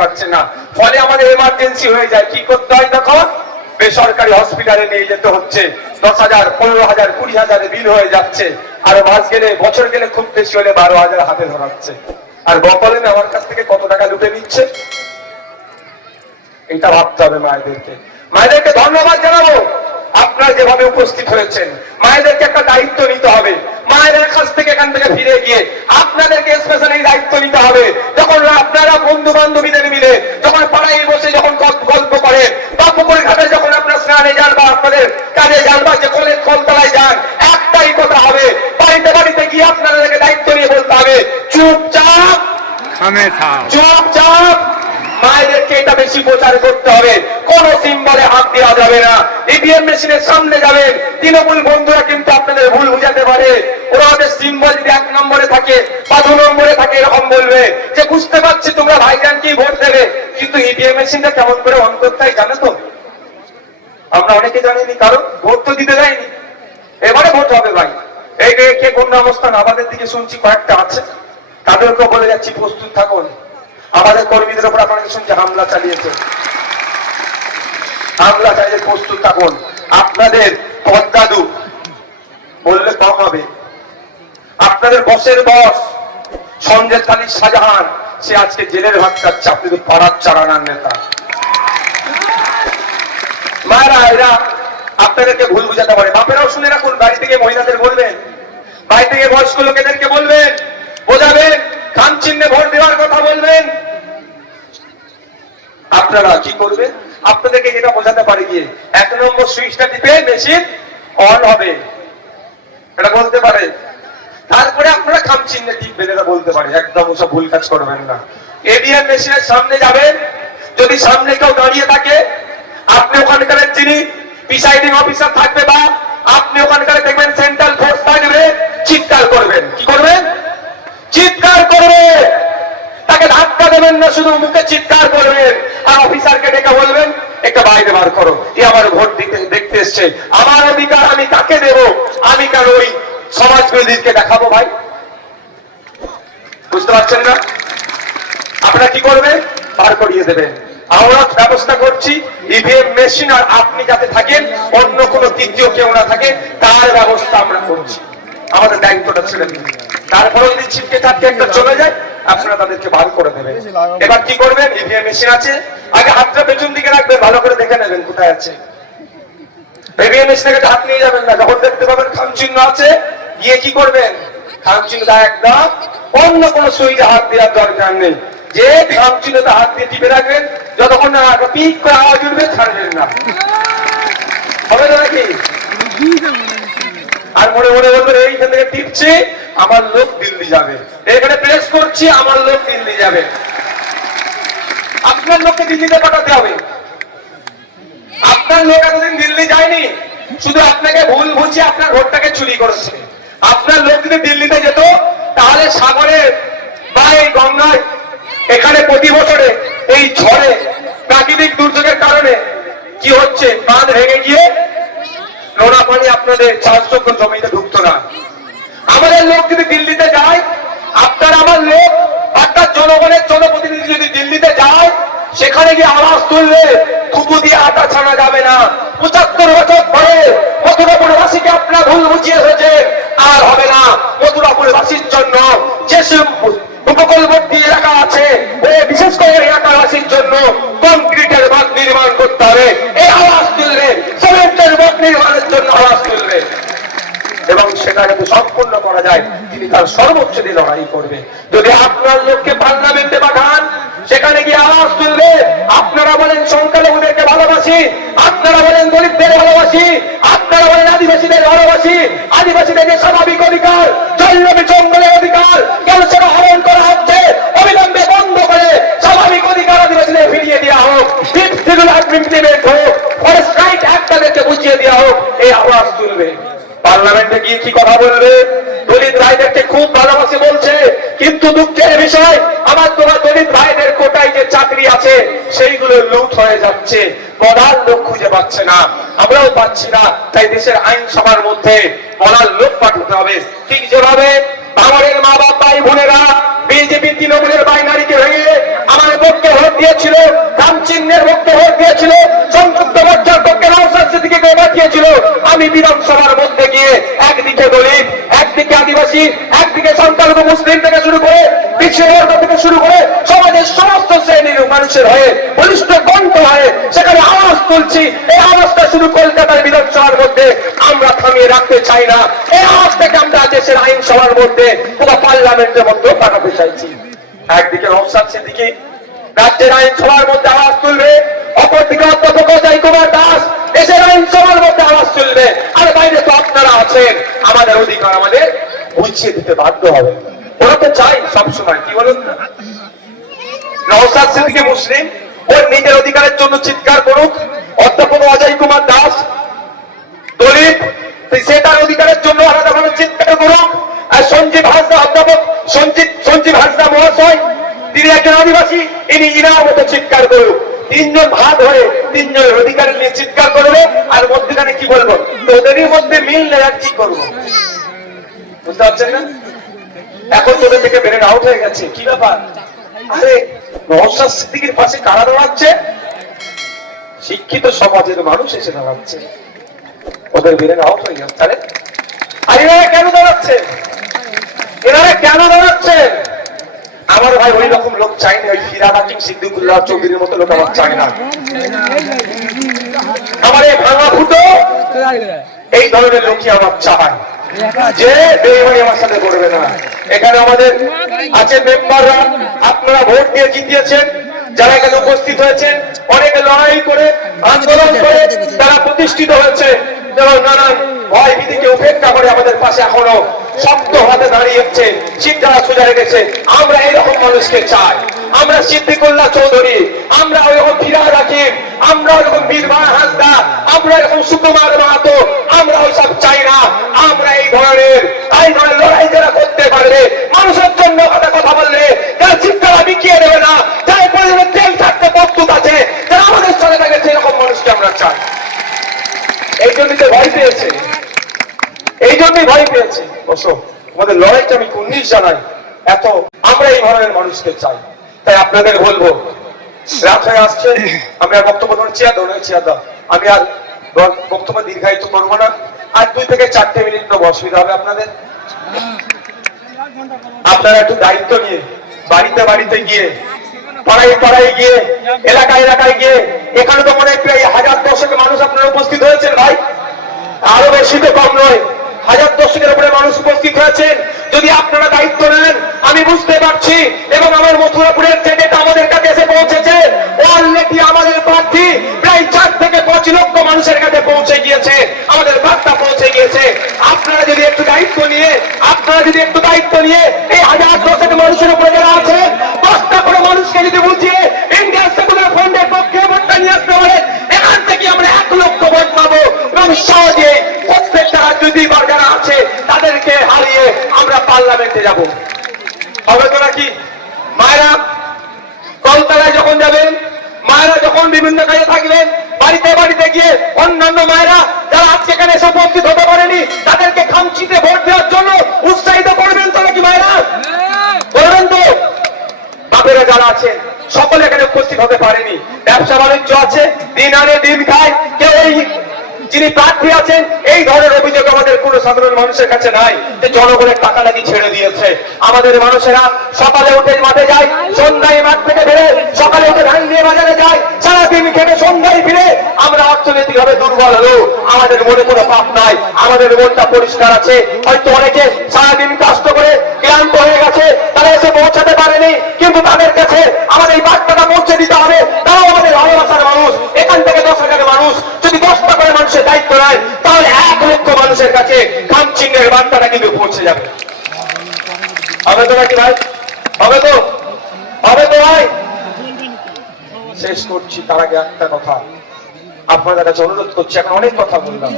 পাচ্ছে না। ফলে আমাদের এমার্জেন্সি হয়ে যায়। কি করতে হয় তখন? বেসরকারি হসপিটালে নিয়ে যেতে হচ্ছে। দশ হাজার, পনেরো হাজার, কুড়ি হাজারে বিল হয়ে যাচ্ছে। আর মাস গেলে, বছর গেলে খুব বেশি হলে বারো হাজার হাতে ধরাচ্ছে। আর বকলেন আমার কাছ থেকে কত টাকা লুটে নিচ্ছে? এটা ভাবতে হবে মায়েদেরকে। মায়েদেরকে ধন্যবাদ জানাব। আপনারা যেভাবে উপস্থিত হয়েছেন, মায়েদেরকে একটা দায়িত্ব নিতে হবে। মায়েদের কাছ থেকে এখান থেকে ফিরে গিয়ে আপনাদেরকে স্পেশালি দায়িত্ব নিতে হবে। যখন আপনারা বন্ধু বান্ধবীদের মিলে যখন পাড়ায় বসে যখন গল্প- করে বা পুকুর ঘাটে যখন আপনার স্নানে যান বা আপনাদের কাজে যান বা যে কলের কলতলায় যান একটাই কথা হবে বাড়িতে বাড়িতে গিয়ে আপনাদেরকে দায়িত্ব নিয়ে বলতে হবে চুপচাপ মায়েদেরকে এটা বেশি প্রচার করতে হবে। কোন সিম্বলে হাত দেওয়া যাবে না। ইভিএম মেশিনের সামনে যাবেন। তৃণমূল বন্ধুরা কিন্তু আপনাদের ভুল বুঝাতে পারে। ওরা ওদের সিম্বল যদি এক নম্বরে থাকে, বা দু নম্বরে থাকে, এরকম বলবে যে, বুঝতে পারছি তোমরা ভাইজান কি ভোট দেবে? কিন্তু ইভিএম মেশিনটা কেমন করে অন করতে জানো তো? আমরা অনেকে জানিনি, কারণ ভোট তো দিতে যায়নি। এবারে ভোট হবে ভাই। এই কে কোন অবস্থান আমাদের দিকে শুনছি কয়েকটা আছে। তাদেরকে বলে যাচ্ছি, প্রস্তুত থাকুন। আমাদের কর্মীদের উপর আপনারা শুনছি হামলা চালিয়েছে। হামলা চালিয়ে প্রস্তুত থাকুন। আপনাদের পদ্মাদু বললে কম হবে। আপনাদের বসের বস সঞ্জয় খালি শাহজাহান, সে আজকে জেলের ভাত খাচ্ছে আপনাদের পাড়ার চারানার নেতা। মায়েরা, এরা আপনাদেরকে ভুল বুঝাতে পারে। বাপেরাও শুনে রাখুন, বাড়ি থেকে মহিলাদের বলবেন বাড়ি থেকে বয়স্ক লোকেদেরকে বলবেন বোঝাবেন খান চিহ্নে ভোট দেওয়ার কথা বলবেন আপনারা কি করবেন? আপনাদেরকে যেটা বোঝাতে পারি গিয়ে এক নম্বর সুইচটা টিপে মেশিন অন হবে। এটা বলতে পারে। তারপরে আপনারা খাম চিহ্নে টিপবেন, এটা বলতে পারে। একদম ওসব ভুল কাজ করবেন না। এবিএম মেশিনের সামনে যাবেন। যদি সামনে কেউ দাঁড়িয়ে থাকে, আপনি ওখানকার যিনি প্রিসাইডিং অফিসার থাকবে বা আপনি ওখানকার দেখবেন সেন্ট্রাল ফোর্স থাকবে চিৎকার করবেন। কি করবেন? চিৎকার করবে। তাকে ধাক্কা দেবেন না, শুধু মুখে চিৎকার করবেন। বার করিয়ে দেবেন। আমরা ব্যবস্থা করছি, ইভিএম মেশিন আর আপনি যাতে থাকেন, অন্য কোনো তৃতীয় কেউ না থাকে, তার ব্যবস্থা আমরা করছি। আমাদের দায়িত্বটা ছেড়ে দিন। তারপরে যদি ছিটকে একটা চলে যায়। আপনারা তাদেরকে বার করে দেবেন। এবার কি করবেন? ইভিএম মেশিন আছে। আগে হাতটা পেছন দিকে রাখবেন ভালো করে দেখে নেবেন কোথায় আছে। ইভিএম মেশিন থেকে হাত নিয়ে যাবেন না। যখন দেখতে পাবেন খাম চিহ্ন আছে গিয়ে কি করবেন? খাম চিহ্নটা একদম অন্য কোনো সুইচে হাত দেওয়ার দরকার নেই। যে খাম চিহ্নটা হাত দিয়ে টিপে রাখবেন যতক্ষণ না পিক করে আওয়াজ উঠবে ছাড়বেন না। হবে তো নাকি? আর মনে মনে বলবেন এইখান থেকে টিপছি আমার লোক দিল্লি যাবে। এখানে প্রেস করছি, আমার লোক দিল্লি যাবে। আপনার লোককে দিল্লিতে পাঠাতে হবে। আপনার লোক এতদিন দিল্লি যায়নি, শুধু আপনাকে ভুল বুঝিয়ে আপনার ভোটটাকে চুরি করেছে। আপনার লোক যদি দিল্লিতে যেত, তাহলে সাগরে বা এই গঙ্গায়, এখানে প্রতি বছরে এই ঝড়ে, প্রাকৃতিক দুর্যোগের কারণে কি হচ্ছে, বাঁধ ভেঙে গিয়ে নোনা পানি আপনাদের চাষযোগ্য জমিতে ঢুকতো না। আমাদের লোক যদি দিল্লিতে যায়, আপনার আমার লোক, অর্থাৎ জনগণের জনপ্রতিনিধি যদি দিল্লিতে যায়, সেখানে গিয়ে আওয়াজ তুললে থুতু দিয়ে আটা ছানা যাবে না। পঁচাত্তর বছর পরে মথুরাপুরবাসীকে আপনার ভুল বুঝিয়ে এসেছে, আর হবে না। মথুরাপুরবাসীর জন্য যেসব উপকূলবর্তী এলাকা আছে বিশেষ করে এলাকাবাসীর জন্য কংক্রিটের বাঁধ নির্মাণ করতে হবে এই আওয়াজ তুলবে সিমেন্টের বাঁধ নির্মাণের জন্য আওয়াজ তুলবে এবং সেটা যাতে সম্পূর্ণ করা যায়, তিনি তার সর্বোচ্চ দিয়ে লড়াই করবে। যদি আপনার লোককে পার্লামেন্টে পাঠান, সেখানে গিয়ে আওয়াজ তুলবে, আপনারা বলেন সংখ্যালঘুদেরকে ভালোবাসি, আপনারা বলেন দলিতদের ভালোবাসি, আপনারা বলেন আদিবাসীদের ভালোবাসি, আদিবাসীদের যে স্বাভাবিক অধিকার জন্মী জঙ্গলের অধিকার কেন সেটা হরণ করা হচ্ছে, অবিলম্বে বন্ধ করে স্বাভাবিক অধিকার আদিবাসীদের ফিরিয়ে দেওয়া হোক ইমপ্লিমেন্ট হোক ফরেস্ট রাইট অ্যাক্টাদেরকে বুঝিয়ে দেওয়া হোক, এই আওয়াজ তুলবে। পার্লামেন্টে গিয়ে কি কথা বলবে? দলিত রায়দেরকে খুব ভালোবাসে বলছে, কিন্তু দুঃখের বিষয়, আমার তোমার দলিত রায়দের কোটায় যে চাকরি আছে, সেইগুলো লুট হয়ে যাচ্ছে। বলার লোক খুঁজে পাচ্ছে না, আমরাও পাচ্ছি না। তাই দেশের আইনসভার মধ্যে বলার লোক পাঠাতে হবে। ঠিক যেভাবে ভাঙড়ের মা বাপ ভাই বোনেরা বিজেপি তৃণমূলের বাইনারিকে ভেঙে আমার পক্ষে ভোট দিয়েছিল রামচিহ্নের পক্ষে ভোট দিয়েছিল, সংযুক্ত মোর্চার পক্ষে ভোট দিয়েছিল, আমি বিধানসভার মধ্যে গিয়ে একদিকে দলিত, একদিকে আদিবাসী, একদিকে সংখ্যালঘু মুসলিম থেকে শুরু করে, পিছিয়ে বর্গ থেকে মধ্যে আওয়াজ তুলবে, অপরদিকে অধ্যাপক অজয় কুমার দাস দেশের আইনসভার মধ্যে আওয়াজ তুলবে আর বাইরে তো আপনারা আছেন। আমাদের অধিকার আমাদের বুঝিয়ে দিতে বাধ্য হবে। ওরা তো চাই সবসময়, কি বলুন? না নওশাদ সিদ্দিকী মুসলিম নিজের অধিকারের জন্য চিৎকার করুক। অধ্যাপক অজয় কুমার দাস, দলিত সে তার অধিকারের জন্য চিৎকার করুক। আর সঞ্জীব হাসদা অধ্যাপক, সঞ্জীব সঞ্জীব হাসদা মহাশয়, তিনি একজন আদিবাসী, ইনি ইনার মতো চিৎকার করুক। তিনজন ভাগ হয়ে তিনজনের অধিকার নিয়ে চিৎকার করবে আর মধ্যখানে কি বলব? তো ওদেরই মধ্যে মিল নেই আর কি করব? বুঝতে পারছেন না? এখন তোদের থেকে বেরেন আউট হয়ে গেছে, কি ব্যাপার? আরে, নওশাদ সিদ্দিকীর পাশে কারা দাঁড়াচ্ছে? শিক্ষিত সমাজের মানুষ এসে দাঁড়াচ্ছে। ওদের বেরেন আউট হয়ে গেছে। তাহলে আর এনারা কেন দাঁড়াচ্ছে? এনারা কেন দাঁড়াচ্ছে? আমার ভাই ওই রকম লোক চাই না, ওই ফিরাদ হাকিম সিদ্দিকুল্লাহ চৌধুরীর মতো লোক আমার চাই না। এই ধরনের লোকই আমার চাই যে বেইমানি আমার সাথে করবে না। এখানে আমাদের আছে মেম্বাররা, আপনারা ভোট দিয়ে জিতিয়েছেন, যারা এখানে উপস্থিত হয়েছে অনেকে লড়াই করে, আন্দোলন করে, তারা প্রতিষ্ঠিত হয়েছে। নানান ভয় ভীতিকে উপেক্ষা করে আমাদের পাশে এখনও শক্ত হাতে দাঁড়িয়েছে সিদ্ধারা সোজা রেখেছে, আমরা এইরকম মানুষকে চাই। আমরা সিদ্দিকুল্লাহ চৌধুরী, আমরা ওইরকম ফিরা রাখিব আমরা ওইরকম বীরভা হাসদা, আমরা এরকম সুকুমার মাহাতো, আমরা ওইসব চাই না। আমরা এই ধরনের এই ধরনের লড়াই যারা করতে পারবে, মানুষের জন্য কথা কথা বললে, যারা চিন্তারা বিকিয়ে দেবে না, যারা পরিবারের তেল থাকতে প্রস্তুত আছে, যারা আমাদের চলে থাকে, সেরকম মানুষকে আমরা চাই। এই জন্যই তো ভয় পেয়েছে। এই জন্যই ভয় পেয়েছে। বসো। আমাদের লড়াইটা আমি কুন্নিশ জানাই। এত আমরা এই ধরনের মানুষকে চাই। তাই আপনাদের বলব রাত হয়ে আসছে আমি আর বক্তব্য ধরে চেয়ার ধরে চেয়ার দাও। আমি আর বক্তব্য দীর্ঘায়িত করব না। আর দুই থেকে চারটে মিনিট নেব অসুবিধা হবে আপনাদের। আপনারা একটু দায়িত্ব নিয়ে, বাড়িতে বাড়িতে গিয়ে, পাড়ায় পাড়ায় গিয়ে, এলাকায় এলাকায় গিয়ে, এখানে তো মনে হয় প্রায় হাজার দশক মানুষ আপনারা উপস্থিত হয়েছেন ভাই। আরও বেশি তো কম নয়। হাজার দশকের উপরে মানুষ উপস্থিত হয়েছেন। যদি আপনারা দায়িত্ব নেন আমি বুঝতে পারছি এবং আমার মথুরাপুরের যে ডেটা আমাদের কাছে এসে পৌঁছেছে অলরেডি আমাদের প্রার্থী প্রায় চার থেকে পাঁচ লক্ষ মানুষের কাছে পৌঁছে গিয়েছে আমাদের বার্তা পৌঁছে গিয়েছে আপনারা যদি একটু দায়িত্ব নিয়ে আপনারা যদি একটু দায়িত্ব নিয়ে এই হাজার দশেক মানুষের উপরে যারা আছে দশটা করে মানুষকে যদি বুঝিয়ে ইন্ডিয়ান সেকুলার ফ্রন্টের পক্ষে ভোটটা নিয়ে আসতে পারে এখান থেকে আমরা এক লক্ষ ভোট পাবো এবং সহজে প্রত্যেকটা রাজনৈতিক দল যারা আছে তাদেরকে হারিয়ে আমরা পার্লামেন্টে যাব। হবে তো নাকি? মায়েরা, কলতলায় যখন যাবেন, মায়েরা যখন বিভিন্ন কাজে থাকবেন, বাড়িতে বাড়িতে গিয়ে অন্যান্য মায়েরা যারা আজকে এখানে এসে উপস্থিত হতে পারেনি, তাদেরকে খামচিতে ভোট দেওয়ার জন্য উৎসাহিত করবেন তো নাকি মায়েরা? করবেন তো, বাপেরা যারা আছেন, সকলে এখানে উপস্থিত হতে পারেনি। ব্যবসা বাণিজ্য আছে, দিন আনে দিন খায় কেউ এই যিনি প্রার্থী আছেন, এই ধরনের অভিযোগ আমাদের কোন সাধারণ মানুষের কাছে নাই যে জনগণের টাকা নাকি ছেড়ে দিয়েছে। আমাদের মানুষেরা সকালে উঠে মাঠে যায়, সন্ধ্যায় মাঠ থেকে ফিরে, সকালে উঠে ধান দিয়ে বাজারে যায়, সারাদিন খেটে সন্ধ্যায় ফিরে, আমরা অর্থনৈতিক ভাবে দুর্বল হলেও আমাদের মনে কোনো পাপ নাই, আমাদের মনটা পরিষ্কার আছে। হয়তো অনেকে সারাদিন কষ্ট করে ক্লান্ত হয়ে গেছে, তারা এসে পৌঁছাতে পারেনি, কিন্তু তাদের কাছে আমাদের এই বার্তাটা পৌঁছে দিতে হবে তারাও আমাদের ভালোবাসার মানুষ এখান থেকে দশ হাজার মানুষ যদি দশটা করে মানুষের দায়িত্ব নেয় তাহলে এক লক্ষ মানুষের কাছে খাম চিহ্নের বার্তাটা কিন্তু পৌঁছে যাবে হবে তো নাকি ভাই? হবে তো? হবে তো ভাই? শেষ করছি, তার আগে একটা কথা। আপনাদের কাছে অনুরোধ করছি, এখন অনেক কথা বললাম।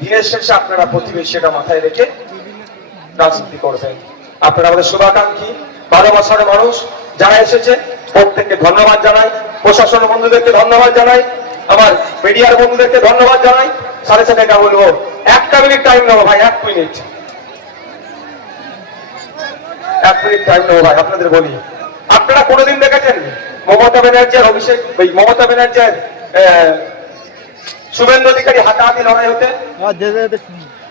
দিনের শেষে আপনারা প্রতিবেশীটা মাথায় রেখে রাজনীতি করবেন। আপনারা আমাদের শুভাকাঙ্ক্ষী ভালোবাসার মানুষ, যারা এসেছে, প্রত্যেককে ধন্যবাদ জানাই। প্রশাসন বন্ধুদেরকে ধন্যবাদ জানাই। আমার মিডিয়ার বন্ধুদেরকে ধন্যবাদ জানাই। সাড়ে সাথে বলব, একটা মিনিট টাইম নেব ভাই, এক মিনিট এক মিনিট টাইম নেব ভাই আপনাদের বলি। আপনারা কোনোদিন দেখেছেন মমতা ব্যানার্জি আর অভিষেক ওই মমতা ব্যানার্জি আর, শুভেন্দু অধিকারী হাতাহাতি লড়াই হতে?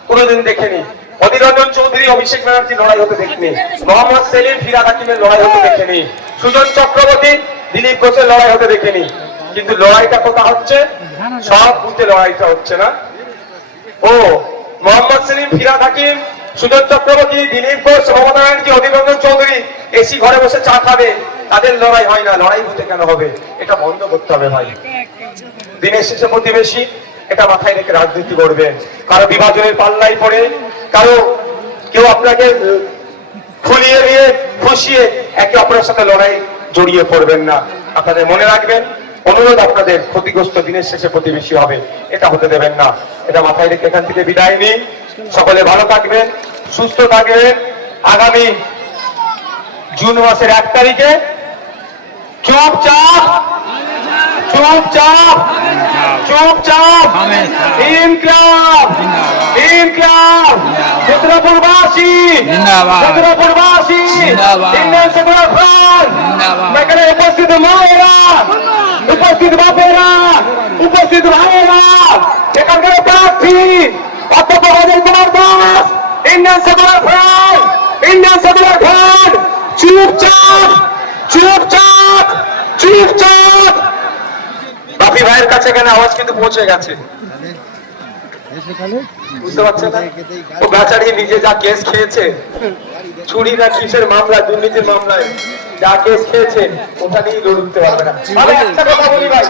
কোনোদিন দেখেনি। অধীর রঞ্জন চৌধুরী অভিষেক ব্যানার্জি লড়াই হতে দেখিনি। মোহাম্মদ সেলিম ফিরাদ হাকিমের লড়াই হতে দেখেনি। সুজন চক্রবর্তী দিলীপ ঘোষের লড়াই হতে দেখেনি। কিন্তু লড়াইটা কোথা হচ্ছে? সব বুথে লড়াইটা হচ্ছে না। ও মোহাম্মদ সেলিম ফিরাদ হাকিম সুজন চক্রবর্তী দিলীপ ঘোষ মমতা ব্যানার্জি অধীর চৌধুরী এসি ঘরে বসে চা খাবে। তাদের লড়াই হয় না। লড়াই হতে কেন হবে? এটা বন্ধ করতে হবে ভাই। দিনের শেষে প্রতিবেশী, এটা মাথায় রেখে রাজনীতি করবেন কারও বিভাজনের পাল্লাই পড়ে, কারও কেউ আপনাকে খুলিয়ে দিয়ে খুশিয়ে একে অপরের সাথে লড়াই জড়িয়ে পড়বেন না। আপনাদের মনে রাখবেন অনুরোধ আপনাদের, ক্ষতিগ্রস্ত দিনের শেষে প্রতিবেশী হবে। এটা হতে দেবেন না। এটা মাথায় রেখে এখান থেকে বিদায় নিন। সকলে ভালো থাকবেন, সুস্থ থাকবেন। আগামী জুন মাসের এক তারিখে চুপচাপ চুপচাপ চুপচাপ ইনকলাব ইনকলাব ক্ষেত্রপুরবাসী জিন্দাবাদ। ক্ষেত্রপুরবাসী জিন্দাবাদ। ইন্ডিয়ান সেকুলার ফ্রন্ট জিন্দাবাদ। এখানে উপস্থিত মায়েরা উপস্থিত বাপেরা উপস্থিত ভাইয়েরা এখানকার প্রার্থী অধ্যক্ষ Ajay Kumar Das Indian Secular Front Indian Secular Front চুপচাপ চুপচাপ ভাইয়ের কাছে এখানে আওয়াজ কিন্তু পৌঁছে গেছে। বুঝতে পারছেন ও বেচারি নিজে যা কেস খেয়েছে, চুরি না কিসের মামলা, দুর্নীতির মামলায় যা কেস খেয়েছে, ওটা নিয়ে পারবে না। একটা কথা বলি ভাই,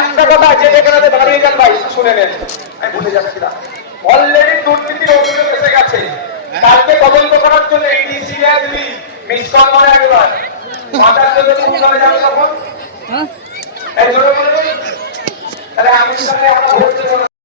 একটা কথা যে যেখানে দাঁড়িয়ে যান ভাই, শুনে নেন। আমি ভুলে যাচ্ছি না। অলরেডি দুর্নীতির অভিযোগ এসে গেছে। কালকে তদন্ত করার জন্য মিস কল করে একবার মাথার জন্য তখন? তাহলে আমি তাহলে আমরা ভোট।